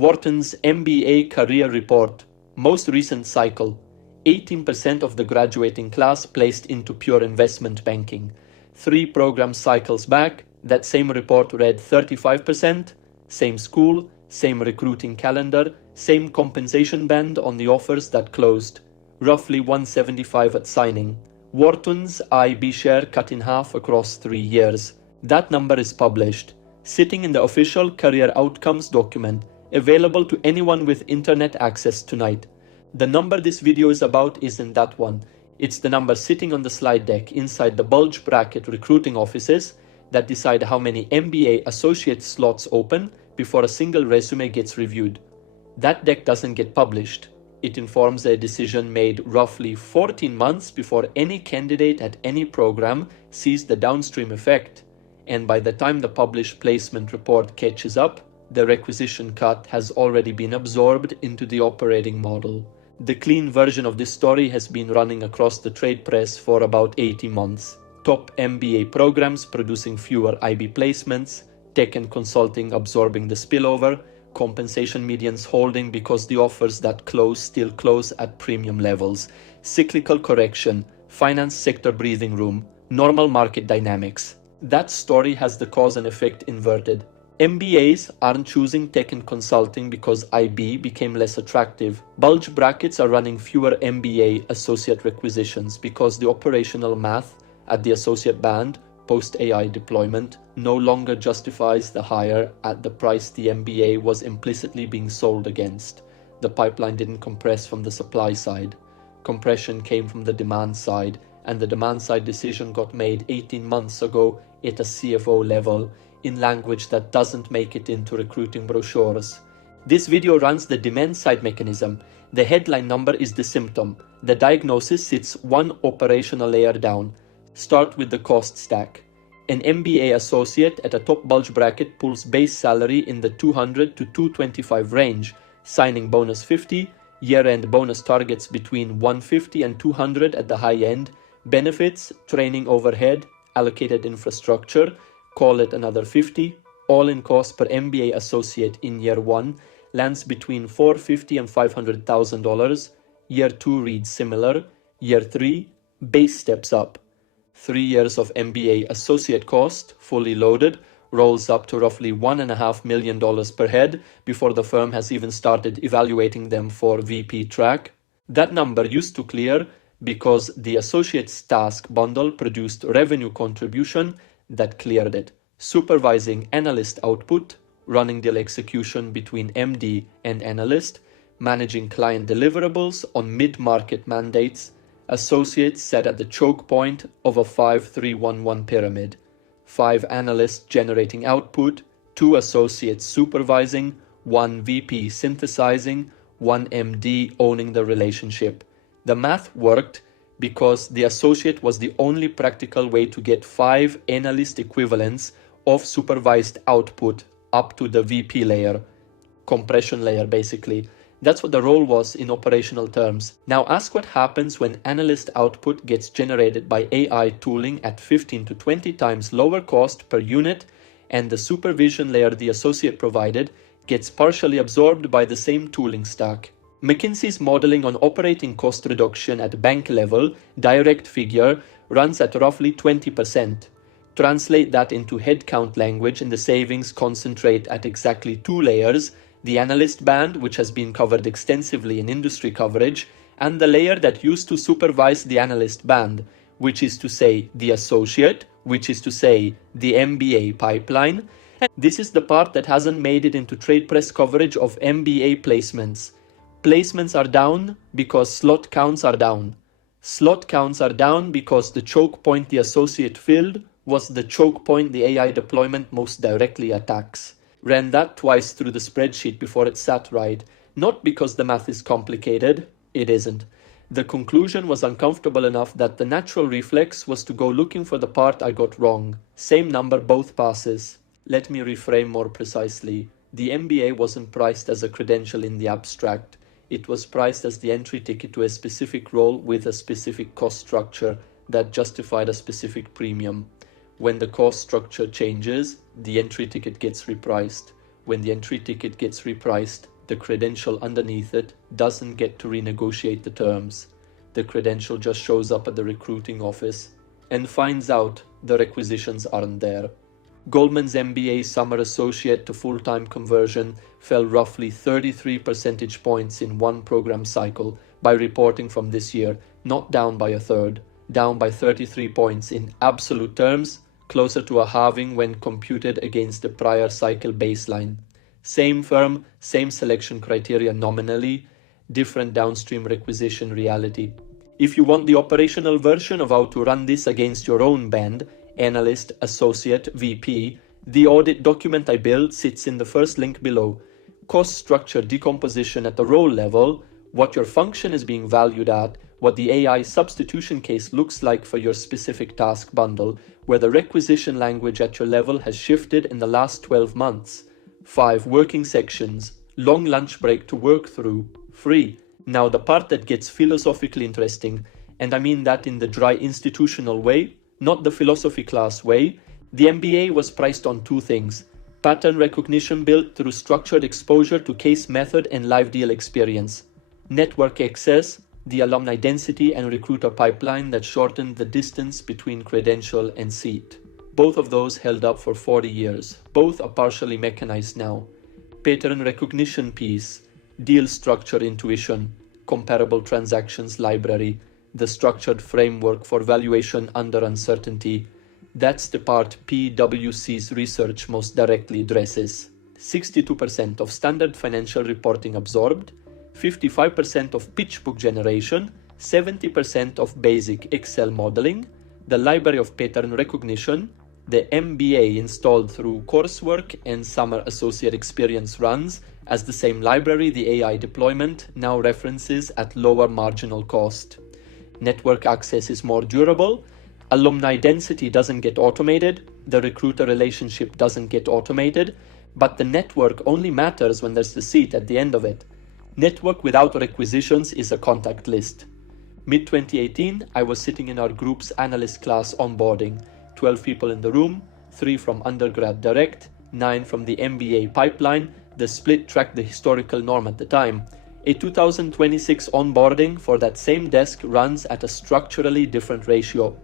Wharton's MBA career report, most recent cycle, 18% of the graduating class placed into pure investment banking. 3 program cycles back, that same report read 35%, same school, same recruiting calendar, same compensation band on the offers that closed, roughly 175 at signing. Wharton's IB share cut in half across 3 years. That number is published, sitting in the official career outcomes document, available to anyone with internet access tonight. The number this video is about isn't that one. It's the number sitting on the slide deck inside the bulge bracket recruiting offices that decide how many MBA associate slots open before a single resume gets reviewed. That deck doesn't get published. It informs a decision made roughly 14 months before any candidate at any program sees the downstream effect. And by the time the published placement report catches up, the requisition cut has already been absorbed into the operating model. The clean version of this story has been running across the trade press for about 80 months. Top MBA programs producing fewer IB placements, tech and consulting absorbing the spillover, compensation medians holding because the offers that close still close at premium levels, cyclical correction, finance sector breathing room, normal market dynamics. That story has the cause and effect inverted. MBAs aren't choosing tech and consulting because IB became less attractive. Bulge brackets are running fewer MBA associate requisitions because the operational math at the associate band post-AI deployment no longer justifies the hire at the price the MBA was implicitly being sold against. The pipeline didn't compress from the supply side. Compression came from the demand side, and the demand side decision got made 18 months ago at a CFO level, in language that doesn't make it into recruiting brochures. This video runs the demand side mechanism. The headline number is the symptom. The diagnosis sits one operational layer down. Start with the cost stack. An MBA associate at a top bulge bracket pulls base salary in the 200 to 225 range, signing bonus 50, year-end bonus targets between 150 and 200 at the high end, benefits, training overhead, allocated infrastructure, call it another 50, all-in cost per MBA associate in year 1 lands between $450,000 and $500,000, year 2 reads similar, year 3, base steps up. 3 years of MBA associate cost, fully loaded, rolls up to roughly $1.5 million per head before the firm has even started evaluating them for VP track. That number used to clear because the associate's task bundle produced revenue contribution that cleared it. Supervising analyst output, running deal execution between MD and analyst, managing client deliverables on mid-market mandates, associates sat at the choke point of a 5-3-1-1 pyramid. 5 analysts generating output, 2 associates supervising, 1 VP synthesizing, 1 MD owning the relationship. The math worked because the associate was the only practical way to get 5 analyst equivalents of supervised output up to the VP layer, compression layer basically. That's what the role was in operational terms. Now ask what happens when analyst output gets generated by AI tooling at 15 to 20 times lower cost per unit, and the supervision layer the associate provided gets partially absorbed by the same tooling stack. McKinsey's modeling on operating cost reduction at bank level, direct figure, runs at roughly 20%. Translate that into headcount language and the savings concentrate at exactly 2 layers, the analyst band, which has been covered extensively in industry coverage, and the layer that used to supervise the analyst band, which is to say the associate, which is to say the MBA pipeline. This is the part that hasn't made it into trade press coverage of MBA placements. Placements are down because slot counts are down. Slot counts are down because the choke point the associate filled was the choke point the AI deployment most directly attacks. Ran that twice through the spreadsheet before it sat right, not because the math is complicated, it isn't. The conclusion was uncomfortable enough that the natural reflex was to go looking for the part I got wrong. Same number both passes. Let me reframe more precisely. The MBA wasn't priced as a credential in the abstract. It was priced as the entry ticket to a specific role with a specific cost structure that justified a specific premium. When the cost structure changes, the entry ticket gets repriced. when the entry ticket gets repriced, the credential underneath it doesn't get to renegotiate the terms. The credential just shows up at the recruiting office and finds out the requisitions aren't there. Goldman's MBA summer associate to full-time conversion fell roughly 33 percentage points in one program cycle by reporting from this year, not down by a third, down by 33 points in absolute terms, closer to a halving when computed against the prior cycle baseline. Same firm, same selection criteria nominally, different downstream requisition reality. If you want the operational version of how to run this against your own band, analyst, associate, VP, the audit document I built sits in the first link below. Cost structure decomposition at the role level, what your function is being valued at, what the AI substitution case looks like for your specific task bundle, where the requisition language at your level has shifted in the last 12 months. 5 working sections, long lunch break to work through, free. Now the part that gets philosophically interesting, and I mean that in the dry institutional way, not the philosophy class way. The MBA was priced on 2 things: pattern recognition built through structured exposure to case method and live deal experience, network access, the alumni density and recruiter pipeline that shortened the distance between credential and seat. Both of those held up for 40 years. Both are partially mechanized now. Pattern recognition piece, deal structure intuition, comparable transactions library, the structured framework for valuation under uncertainty. That's the part PwC's research most directly addresses. 62% of standard financial reporting absorbed, 55% of pitch book generation, 70% of basic Excel modeling, the library of pattern recognition, the MBA installed through coursework and summer associate experience runs as the same library the AI deployment now references at lower marginal cost. Network access is more durable, alumni density doesn't get automated, the recruiter relationship doesn't get automated, but the network only matters when there's the seat at the end of it. Network without requisitions is a contact list. Mid-2018, I was sitting in our group's analyst class onboarding, 12 people in the room, 3 from undergrad direct, 9 from the MBA pipeline. The split tracked the historical norm at the time. A 2026 onboarding for that same desk runs at a structurally different ratio.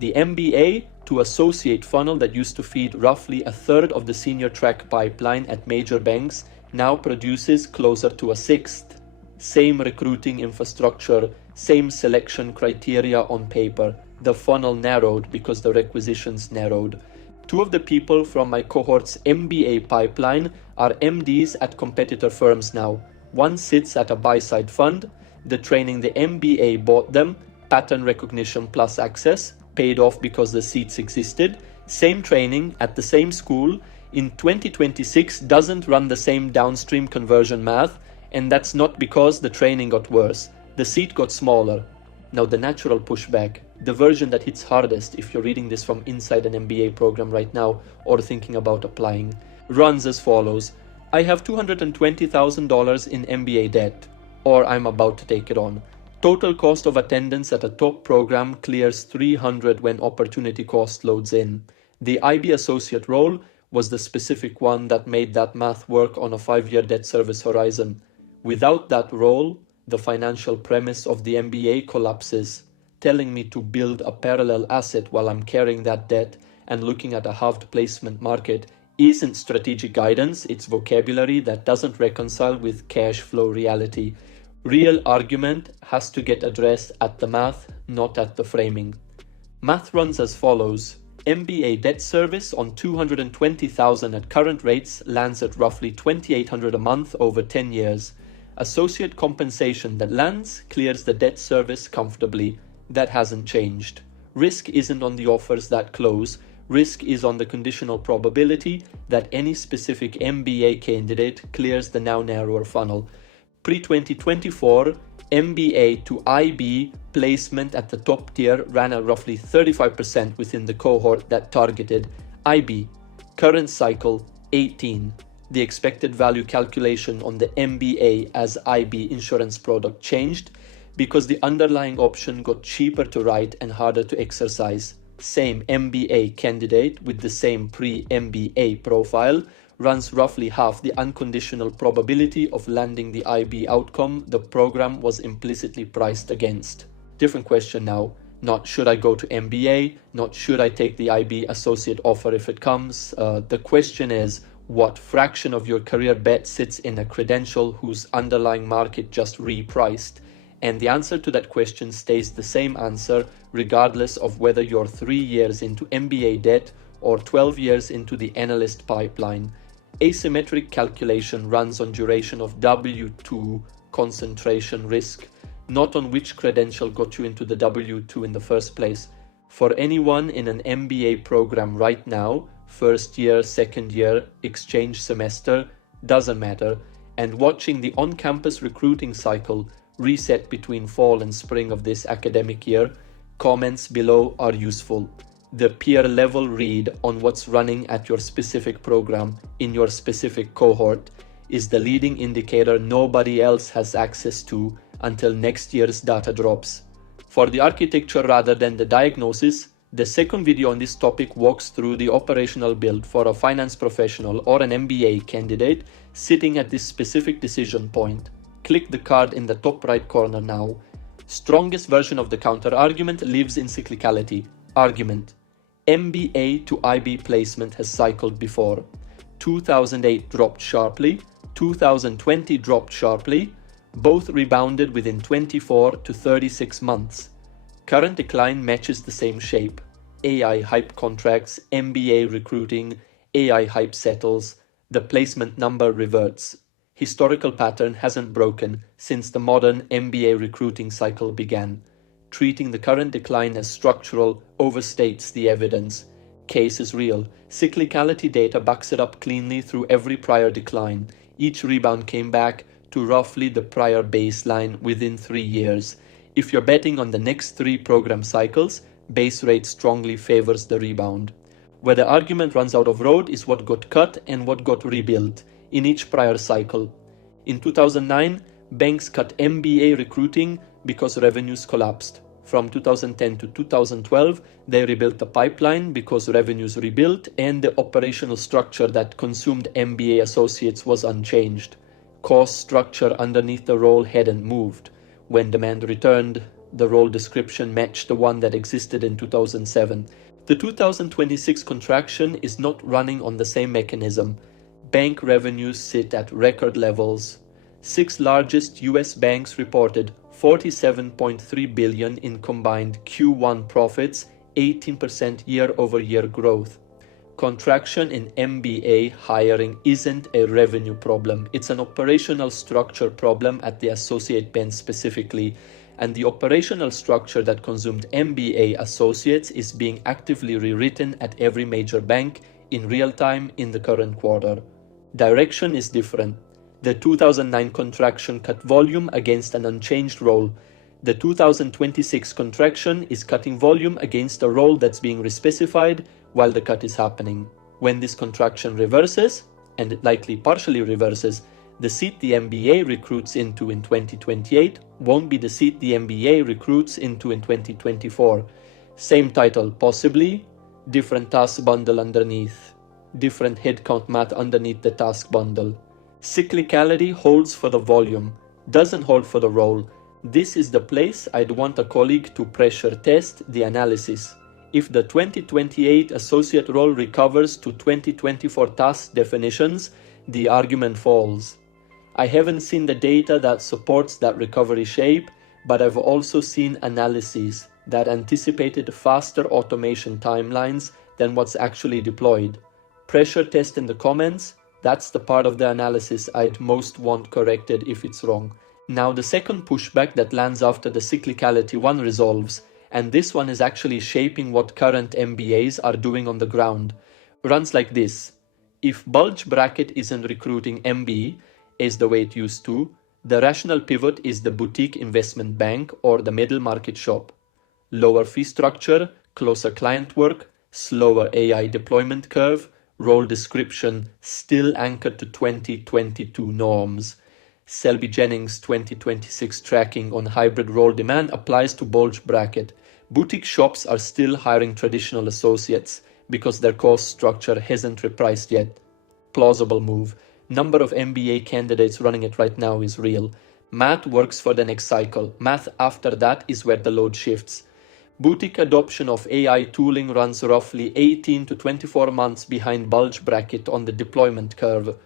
The MBA to associate funnel that used to feed roughly a third of the senior track pipeline at major banks now produces closer to a sixth. Same recruiting infrastructure, same selection criteria on paper. The funnel narrowed because the requisitions narrowed. 2 of the people from my cohort's MBA pipeline are MDs at competitor firms now. One sits at a buy-side fund. The training the MBA bought them, pattern recognition plus access, paid off because the seats existed. Same training at the same school. In 2026 doesn't run the same downstream conversion math, and that's not because the training got worse. The seat got smaller. Now the natural pushback, the version that hits hardest if you're reading this from inside an MBA program right now or thinking about applying, runs as follows. I have $220,000 in MBA debt, or I'm about to take it on. Total cost of attendance at a top program clears $300 when opportunity cost loads in. The IB associate role was the specific one that made that math work on a 5-year debt service horizon. Without that role, the financial premise of the MBA collapses. Telling me to build a parallel asset while I'm carrying that debt and looking at a halved placement market isn't strategic guidance, it's vocabulary that doesn't reconcile with cash flow reality. Real argument has to get addressed at the math, not at the framing. Math runs as follows. MBA debt service on $220,000 at current rates lands at roughly $2,800 a month over 10 years. Associate compensation that lands clears the debt service comfortably. That hasn't changed. Risk isn't on the offers that close. Risk is on the conditional probability that any specific MBA candidate clears the now narrower funnel. Pre-2024, MBA to IB placement at the top tier ran at roughly 35% within the cohort that targeted IB. Current cycle, 18. The expected value calculation on the MBA as IB insurance product changed because the underlying option got cheaper to write and harder to exercise. Same MBA candidate with the same pre-MBA profile runs roughly half the unconditional probability of landing the IB outcome the program was implicitly priced against. Different question now. Not should I go to MBA, not should I take the IB associate offer if it comes. The question is, what fraction of your career bet sits in a credential whose underlying market just repriced? And the answer to that question stays the same answer regardless of whether you're 3 years into MBA debt or 12 years into the analyst pipeline. Asymmetric calculation runs on duration of W2 concentration risk, not on which credential got you into the W2 in the first place. For anyone in an MBA program right now, first year, second year, exchange semester, doesn't matter, and watching the on-campus recruiting cycle reset between fall and spring of this academic year, comments below are useful. The peer level read on what's running at your specific program in your specific cohort is the leading indicator nobody else has access to until next year's data drops. For the architecture rather than the diagnosis, the second video on this topic walks through the operational build for a finance professional or an MBA candidate sitting at this specific decision point. Click the card in the top right corner now. Strongest version of the counter-argument lives in cyclicality. Argument: MBA to IB placement has cycled before. 2008 dropped sharply, 2020 dropped sharply, both rebounded within 24 to 36 months. Current decline matches the same shape. AI hype contracts, MBA recruiting, AI hype settles, the placement number reverts. Historical pattern hasn't broken since the modern MBA recruiting cycle began. Treating the current decline as structural overstates the evidence. Case is real. Cyclicality data backs it up cleanly through every prior decline. Each rebound came back to roughly the prior baseline within 3 years. If you're betting on the next 3 program cycles, base rate strongly favors the rebound. Where the argument runs out of road is what got cut and what got rebuilt in each prior cycle. In 2009, banks cut MBA recruiting because revenues collapsed. From 2010 to 2012, they rebuilt the pipeline because revenues rebuilt and the operational structure that consumed MBA associates was unchanged. Cost structure underneath the role hadn't moved. When demand returned, the role description matched the one that existed in 2007. The 2026 contraction is not running on the same mechanism. Bank revenues sit at record levels. 6 largest US banks reported $47.3 billion in combined Q1 profits, 18% year-over-year growth. Contraction in MBA hiring isn't a revenue problem, it's an operational structure problem at the associate bench specifically, and the operational structure that consumed MBA associates is being actively rewritten at every major bank in real time in the current quarter. Direction is different. The 2009 contraction cut volume against an unchanged role. The 2026 contraction is cutting volume against a role that's being respecified while the cut is happening. When this contraction reverses, and it likely partially reverses, the seat the MBA recruits into in 2028 won't be the seat the MBA recruits into in 2024. Same title possibly, different task bundle underneath, different headcount math underneath the task bundle. Cyclicality holds for the volume, doesn't hold for the role. This is the place I'd want a colleague to pressure test the analysis. If the 2028 associate role recovers to 2024 task definitions, the argument falls. I haven't seen the data that supports that recovery shape, but I've also seen analyses that anticipated faster automation timelines than what's actually deployed. Pressure test in the comments. That's the part of the analysis I'd most want corrected if it's wrong. Now the second pushback that lands after the cyclicality one resolves, and this one is actually shaping what current MBAs are doing on the ground, runs like this. If bulge bracket isn't recruiting MB as the way it used to, the rational pivot is the boutique investment bank or the middle market shop. Lower fee structure, closer client work, slower AI deployment curve, role description still anchored to 2022 norms. Selby Jennings' 2026 tracking on hybrid role demand applies to bulge bracket. Boutique shops are still hiring traditional associates because their cost structure hasn't repriced yet. Plausible move. Number of MBA candidates running it right now is real. Math works for the next cycle. Math after that is where the load shifts. Boutique adoption of AI tooling runs roughly 18 to 24 months behind bulge bracket on the deployment curve,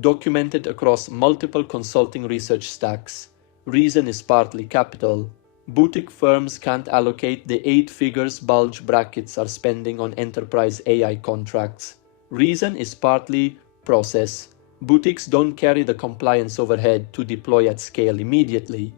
documented across multiple consulting research stacks. Reason is partly capital. Boutique firms can't allocate the 8 figures bulge brackets are spending on enterprise AI contracts. Reason is partly process. Boutiques don't carry the compliance overhead to deploy at scale immediately.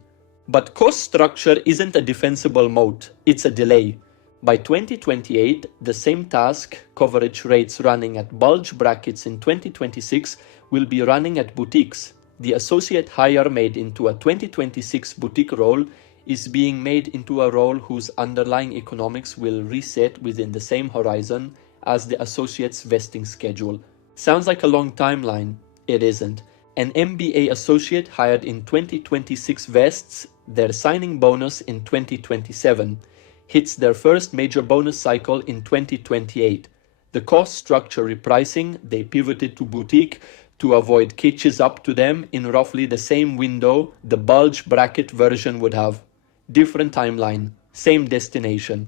But cost structure isn't a defensible moat, it's a delay. By 2028, the same task coverage rates running at bulge brackets in 2026 will be running at boutiques. The associate hire made into a 2026 boutique role is being made into a role whose underlying economics will reset within the same horizon as the associate's vesting schedule. Sounds like a long timeline. It isn't. An MBA associate hired in 2026 vests their signing bonus in 2027, hits their first major bonus cycle in 2028. The cost structure repricing, they pivoted to boutique to avoid catches up to them in roughly the same window the bulge bracket version would have. Different timeline, same destination.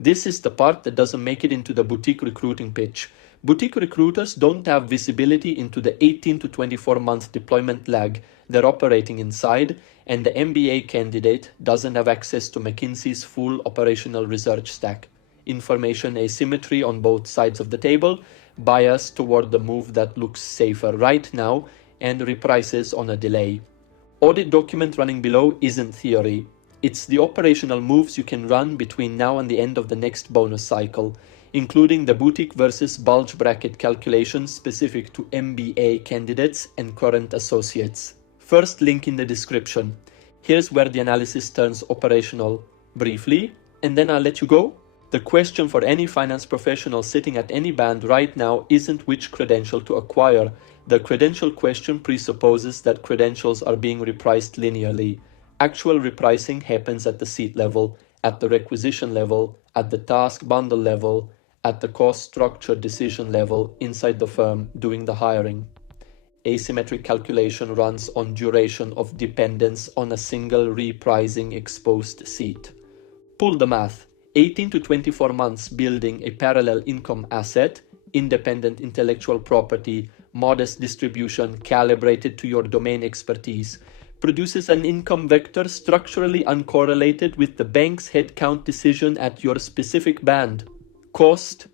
This is the part that doesn't make it into the boutique recruiting pitch. Boutique recruiters don't have visibility into the 18 to 24 month deployment lag they're operating inside, and the MBA candidate doesn't have access to McKinsey's full operational research stack. Information asymmetry on both sides of the table, bias toward the move that looks safer right now, and reprices on a delay. Audit document running below isn't theory. It's the operational moves you can run between now and the end of the next bonus cycle, including the boutique versus bulge bracket calculations specific to MBA candidates and current associates. First link in the description. Here's where the analysis turns operational briefly, and then I'll let you go. The question for any finance professional sitting at any band right now isn't which credential to acquire. The credential question presupposes that credentials are being repriced linearly. Actual repricing happens at the seat level, at the requisition level, at the task bundle level, at the cost structure decision level inside the firm doing the hiring. Asymmetric calculation runs on duration of dependence on a single repricing exposed seat. Pull the math. 18 to 24 months building a parallel income asset, independent intellectual property, modest distribution calibrated to your domain expertise, produces an income vector structurally uncorrelated with the bank's headcount decision at your specific band. Cost,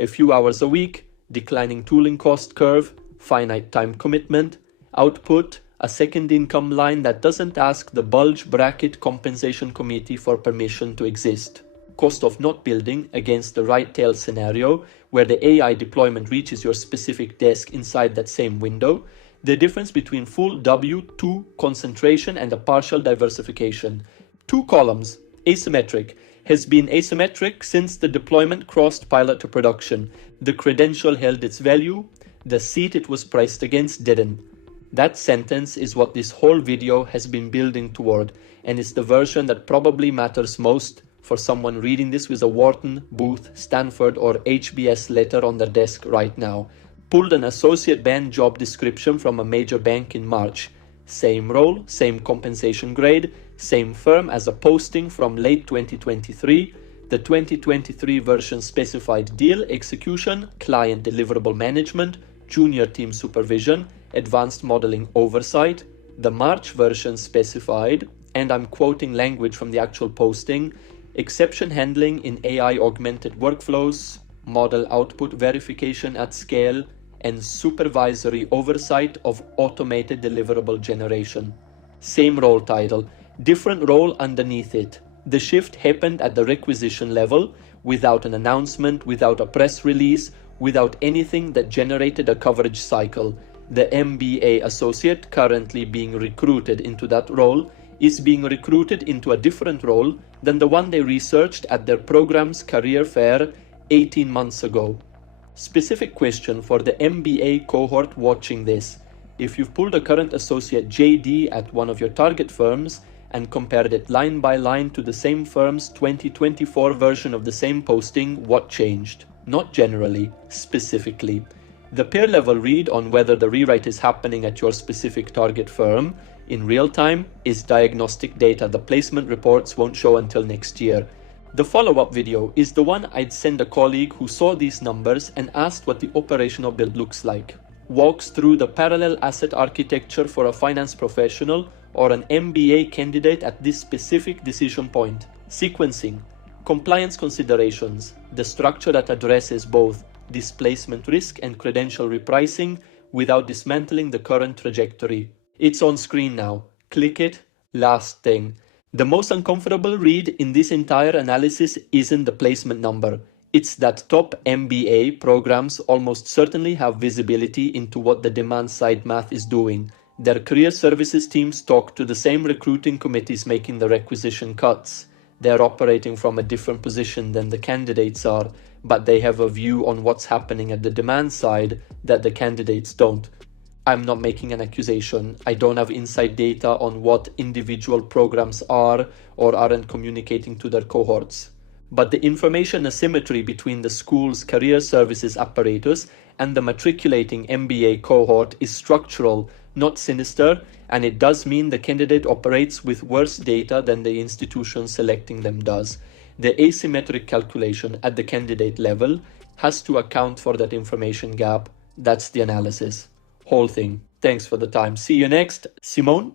a few hours a week, declining tooling cost curve, finite time commitment. Output, a second income line that doesn't ask the bulge bracket compensation committee for permission to exist. Cost of not building against the right tail scenario, where the AI deployment reaches your specific desk inside that same window. The difference between full W2 concentration and a partial diversification. 2 columns. Asymmetric. Has been asymmetric since the deployment crossed pilot to production. The credential held its value. The seat it was priced against didn't. That sentence is what this whole video has been building toward, and it's the version that probably matters most for someone reading this with a Wharton, Booth, Stanford, or HBS letter on their desk right now. Pulled an associate band job description from a major bank in March. Same role, same compensation grade, same firm as a posting from late 2023. The 2023 version specified deal execution, client deliverable management, junior team supervision, advanced modeling oversight. The March version specified, and I'm quoting language from the actual posting, exception handling in AI augmented workflows, model output verification at scale, and supervisory oversight of automated deliverable generation. Same role title, different role underneath it. The shift happened at the requisition level, without an announcement, without a press release, without anything that generated a coverage cycle. The MBA associate currently being recruited into that role is being recruited into a different role than the one they researched at their program's career fair 18 months ago. Specific question for the MBA cohort watching this. If you've pulled a current associate JD at one of your target firms and compared it line by line to the same firm's 2024 version of the same posting, what changed? Not generally, specifically. The peer level read on whether the rewrite is happening at your specific target firm in real time is diagnostic data the placement reports won't show until next year. The follow-up video is the one I'd send a colleague who saw these numbers and asked what the operational build looks like. Walks through the parallel asset architecture for a finance professional or an MBA candidate at this specific decision point. Sequencing, compliance considerations, the structure that addresses both displacement risk and credential repricing without dismantling the current trajectory. It's on screen now. Click it. Last thing. The most uncomfortable read in this entire analysis isn't the placement number. It's that top MBA programs almost certainly have visibility into what the demand side math is doing. Their career services teams talk to the same recruiting committees making the requisition cuts. They're operating from a different position than the candidates are, but they have a view on what's happening at the demand side that the candidates don't. I'm not making an accusation. I don't have inside data on what individual programs are or aren't communicating to their cohorts. But the information asymmetry between the school's career services apparatus and the matriculating MBA cohort is structural, not sinister, and it does mean the candidate operates with worse data than the institution selecting them does. The asymmetric calculation at the candidate level has to account for that information gap. That's the analysis. Whole thing. Thanks for the time. See you next. Simone?